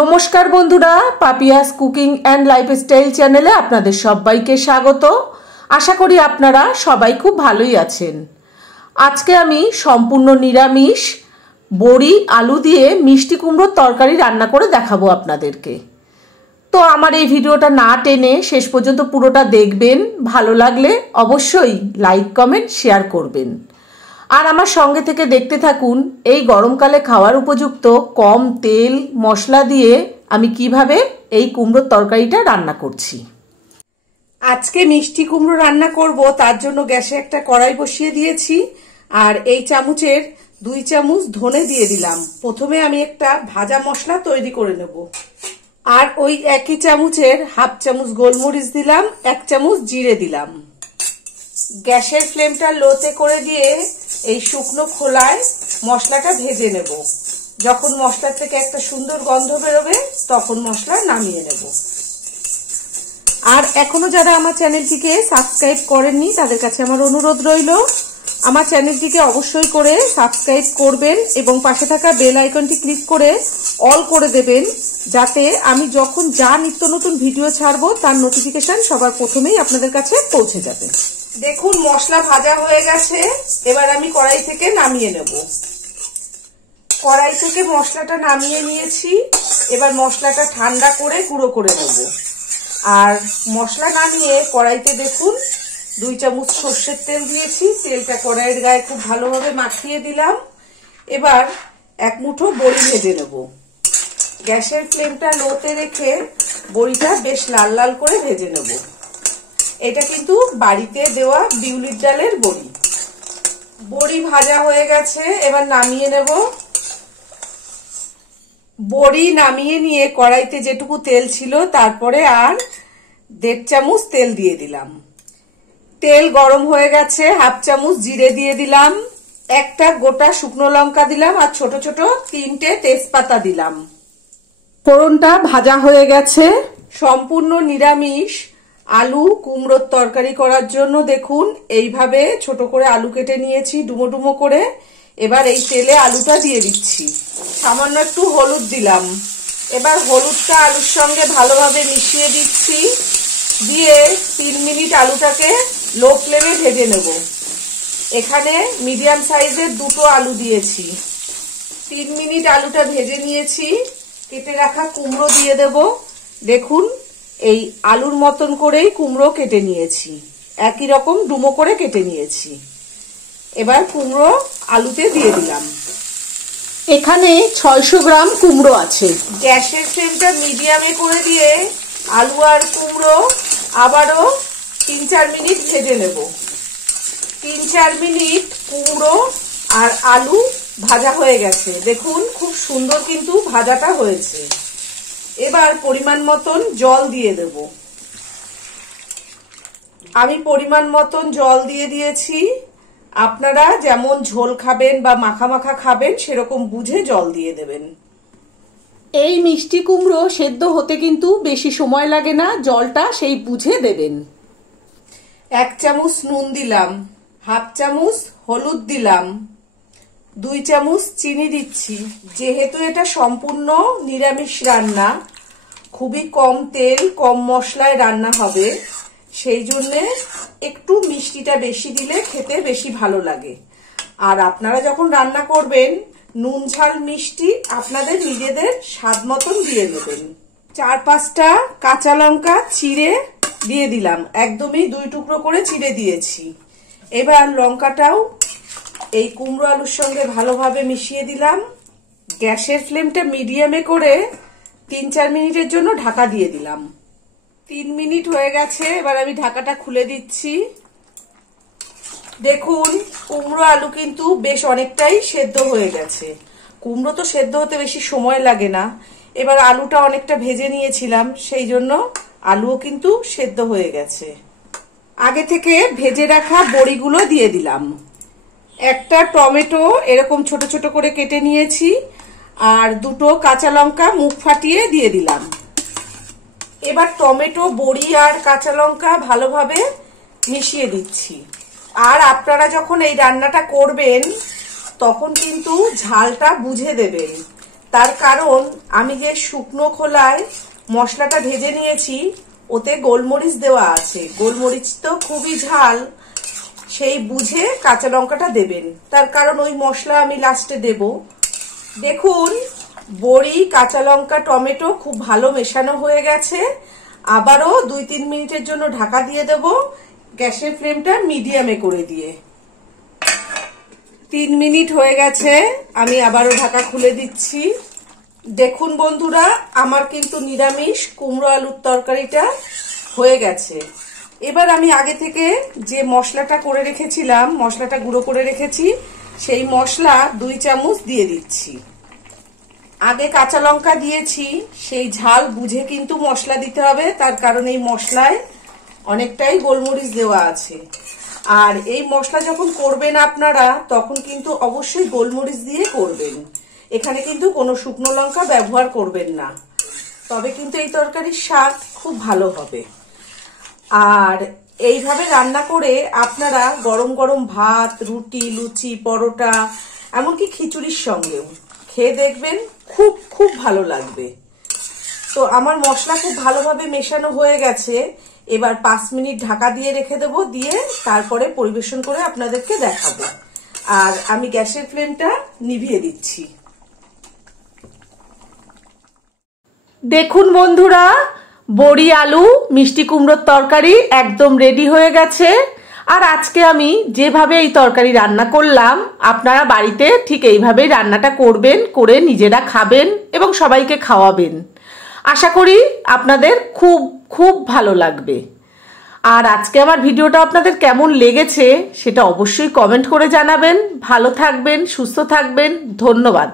নমস্কার বন্ধুরা, Papiya's cooking and lifestyle চ্যানেলে আপনাদের সবাইকে স্বাগত। আশা করি আপনারা সবাই খুব ভালোই আছেন। আজকে আমি সম্পূর্ণ নিরামিষ বড়ি আলু দিয়ে মিষ্টি কুমড়োর তরকারি রান্না করে দেখাবো আপনাদেরকে। তো আমার এই ভিডিওটা না টেনে শেষ পর্যন্ত পুরোটা দেখবেন। ভালো লাগলে অবশ্যই লাইক কমেন্ট শেয়ার করবেন। আর আমার সঙ্গে থেকে দেখতে থাকুন এই গরমকালে খাওয়ার উপযুক্ত কম তেল মশলা দিয়ে আমি কিভাবে এই কুমড়োর তরকারিটা রান্না করছি। আজকে মিষ্টি কুমড়ো রান্না করব, তার জন্য গ্যাসে একটা কড়াই বসিয়ে দিয়েছি আর এই চামচের 2 চামচ ধনে দিয়ে দিলাম। প্রথমে আমি একটা ভাজা মশলা তৈরি করে নেব। আর ওই একই চামচের 1/2 চামচ গোলমরিচ দিলাম, 1 চামচ জিরে দিলাম। গ্যাসের ফ্লেমটা লোতে করে দিয়ে এই শুকনো খোলায় মশলাটা ভেজে নেব। যখন মশলা থেকে একটা সুন্দর গন্ধ বেরোবে তখন মশলা নামিয়ে নেব। আর এখনো যারা আমার চ্যানেলটিকে সাবস্ক্রাইব করেননি তাদের কাছে আমার অনুরোধ রইল, আমার চ্যানেলটিকে অবশ্যই করে সাবস্ক্রাইব করবেন এবং পাশে থাকা বেল আইকনটি ক্লিক করে অল করে দেবেন, যাতে আমি যখন যা নিত্য নতুন ভিডিও ছাড়বো তার নোটিফিকেশন সবার প্রথমেই আপনাদের কাছে পৌঁছে যাবে। দেখুন মশলা ভাজা হয়ে গেছে, এবার আমি কড়াই থেকে নামিয়ে নেব। কড়াই থেকে মশলাটা নামিয়ে নিয়েছি, এবার মশলাটা ঠান্ডা করে গুঁড়ো করে নেব। আর মশলা নামিয়ে কড়াইতে দেখুন 2 চামচ সর্ষের তেল দিয়েছি। তেলটা কড়াইয়ের গায়ে খুব ভালোভাবে মাখিয়ে দিলাম। এবার 1 মুঠো বড়ি ভেজে নেব। গ্যাসের ফ্লেমটা লোতে রেখে বড়িটা বেশ লাল লাল করে ভেজে নেব। এটা কিন্তু বাড়িতে দেওয়া বিউলির ডালের বড়ি। বড়ি ভাজা হয়ে গেছে, এবার নামিয়ে নেব। বড়ি নামিয়ে নিয়ে কড়াইতে যেটুকু তেল ছিল তারপরে আর 1.5 চামচ তেল দিয়ে দিলাম। তেল গরম হয়ে গেছে, 1/2 চামচ জিরে দিয়ে দিলাম, একটা গোটা শুকনো লঙ্কা দিলাম আর ছোট ছোট 3টে তেজপাতা দিলাম। ফোড়নটা ভাজা হয়ে গেছে। সম্পূর্ণ নিরামিষ আলু কুমড়োর তরকারি করার জন্য দেখুন এইভাবে ছোট করে আলু কেটে নিয়েছি ডুমো ডুমো করে। এবার এই তেলে আলুটা দিয়ে দিচ্ছি। সামান্য একটু হলুদ দিলাম। এবার হলুদটা আলুর সঙ্গে ভালোভাবে মিশিয়ে দিচ্ছি। দিয়ে 3 মিনিট আলুটাকে লো ফ্লেমে ভেজে নেব। এখানে মিডিয়াম সাইজের 2টো আলু দিয়েছি। 3 মিনিট আলুটা ভেজে নিয়েছি। কেটে রাখা কুমড়ো দিয়ে দেব। দেখুন এই আলুর মতন করেই কুমড়ো কেটে নিয়েছি, একই রকম ডুমো করে কেটে নিয়েছি। এবার কুমড়ো আলুতে দিয়ে দিলাম। এখানে 600 গ্রাম কুমড়ো আছে। গ্যাসের ফ্লেমটা মিডিয়ামে করে দিয়ে আলু আর কুমড়ো আবারও 3-4 মিনিট ভেজে নেব। 3-4 মিনিট কুমড়ো আর আলু ভাজা হয়ে গেছে। দেখুন খুব সুন্দর কিন্তু ভাজাটা হয়েছে। এবার পরিমাণ মতন জল দিয়ে দেব। আমি পরিমাণ মতন জল দিয়ে দিয়েছি। আপনারা যেমন ঝোল খাবেন বা মাখা মাখা খাবেন সেরকম বুঝে জল দিয়ে দেবেন। এই মিষ্টি কুমড়ো সেদ্ধ হতে কিন্তু বেশি সময় লাগে না, জলটা সেই বুঝে দেবেন। 1 চামচ নুন দিলাম, 1/2 চামচ হলুদ দিলাম, 2 চামচ চিনি দিচ্ছি। যেহেতু এটা সম্পূর্ণ নিরামিষ রান্না, খুবই কম তেল কম মশলায় রান্না হবে, সেই জন্য একটু মিষ্টিটা বেশি দিলে খেতে বেশি ভালো লাগে। আর আপনারা যখন রান্না করবেন নুন ঝাল মিষ্টি আপনাদের নিজেদের স্বাদ মতন দিয়ে নেবেন। 4-5টা কাঁচা লঙ্কা চিড়ে দিয়ে দিলাম, একদমই 2 টুকরো করে চিড়ে দিয়েছি। এবার লঙ্কাটাও এই কুমড়ো আলুর সঙ্গে ভালোভাবে মিশিয়ে দিলাম। গ্যাসের ফ্লেমটা মিডিয়ামে করে 3-4 মিনিটের জন্য ঢাকা দিয়ে দিলাম। 3 মিনিট হয়ে গেছে, এবার আমি ঢাকাটা খুলে দিচ্ছি। দেখুন কুমড়ো আলু কিন্তু বেশ অনেকটাই সেদ্ধ হয়ে গেছে। কুমড়ো তো সেদ্ধ হতে বেশি সময় লাগে না। এবার আলুটা অনেকটা ভেজে নিয়েছিলাম, সেই জন্য আলুও কিন্তু সেদ্ধ হয়ে গেছে। আগে থেকে ভেজে রাখা বড়িগুলো দিয়ে দিলাম। একটা টমেটো এরকম ছোট ছোট করে কেটে নিয়েছি আর 2টো কাঁচা লঙ্কা মুখ ফাটিয়ে দিয়ে দিলাম। এবার টমেটো বড়ি আর কাঁচা লঙ্কা ভালোভাবে মিশিয়ে দিচ্ছি। আর আপনারা যখন এই রান্নাটা করবেন তখন কিন্তু ঝালটা বুঝে দেবেন। তার কারণ আমি যে শুকনো খোলায় মশলাটা ভেজে নিয়েছি ওতে গোলমরিচ দেওয়া আছে। গোলমরিচ তো খুবই ঝাল, সেই বুঝে কাঁচা লঙ্কাটা দেবেন। তার কারণ ওই মশলা আমি লাস্টে দেব। দেখুন বড়ি, কাঁচা লঙ্কা, টমেটো খুব ভালো মেশানো হয়ে গেছে। আবারও 2-3 মিনিটের জন্য ঢাকা দিয়ে দেব, গ্যাসের ফ্লেমটা মিডিয়ামে করে দিয়ে। 3 মিনিট হয়ে গেছে, আমি আবারও ঢাকা খুলে দিচ্ছি। দেখুন বন্ধুরা, আমার কিন্তু নিরামিষ কুমড়ো আলুর তরকারিটা হয়ে গেছে। এবার আমি আগে থেকে যে মশলাটা করে রেখেছিলাম, মশলাটা গুঁড়ো করে রেখেছি, সেই মশলা 2 চামচ দিয়ে দিচ্ছি। আগে কাঁচা লঙ্কা দিয়েছি, সেই ঝাল বুঝে কিন্তু মশলা দিতে হবে। তার কারণ এই মশলায় অনেকটাই গোলমরিচ দেওয়া আছে। আর এই মশলা যখন করবেন আপনারা, তখন কিন্তু অবশ্যই গোলমরিচ দিয়ে করবেন। এখানে কিন্তু কোনো শুকনো লঙ্কা ব্যবহার করবেন না, তবে কিন্তু এই তরকারির স্বাদ খুব ভালো হবে। আর এইভাবে রান্না করে আপনারা গরম গরম ভাত, রুটি, লুচি, পরোটা, এমনকি খিচুড়ির সঙ্গেও খেয়ে দেখবেন, খুব খুব ভালো লাগবে। তো আমার মশলা খুব ভালোভাবে মেশানো হয়ে গেছে। এবার 5 মিনিট ঢাকা দিয়ে রেখে দেবো, দিয়ে তারপরে পরিবেশন করে আপনাদেরকে দেখাবো। আর আমি গ্যাসের ফ্লেমটা নিভিয়ে দিচ্ছি। দেখুন বন্ধুরা, বড়ি, আলু, মিষ্টি কুমড়োর তরকারি একদম রেডি হয়ে গেছে। আর আজকে আমি যেভাবে এই তরকারি রান্না করলাম, আপনারা বাড়িতে ঠিক এইভাবেই রান্নাটা করবেন, করে নিজেরা খাবেন এবং সবাইকে খাওয়াবেন। আশা করি আপনাদের খুব খুব ভালো লাগবে। আর আজকে আমার ভিডিওটা আপনাদের কেমন লেগেছে সেটা অবশ্যই কমেন্ট করে জানাবেন। ভালো থাকবেন, সুস্থ থাকবেন। ধন্যবাদ।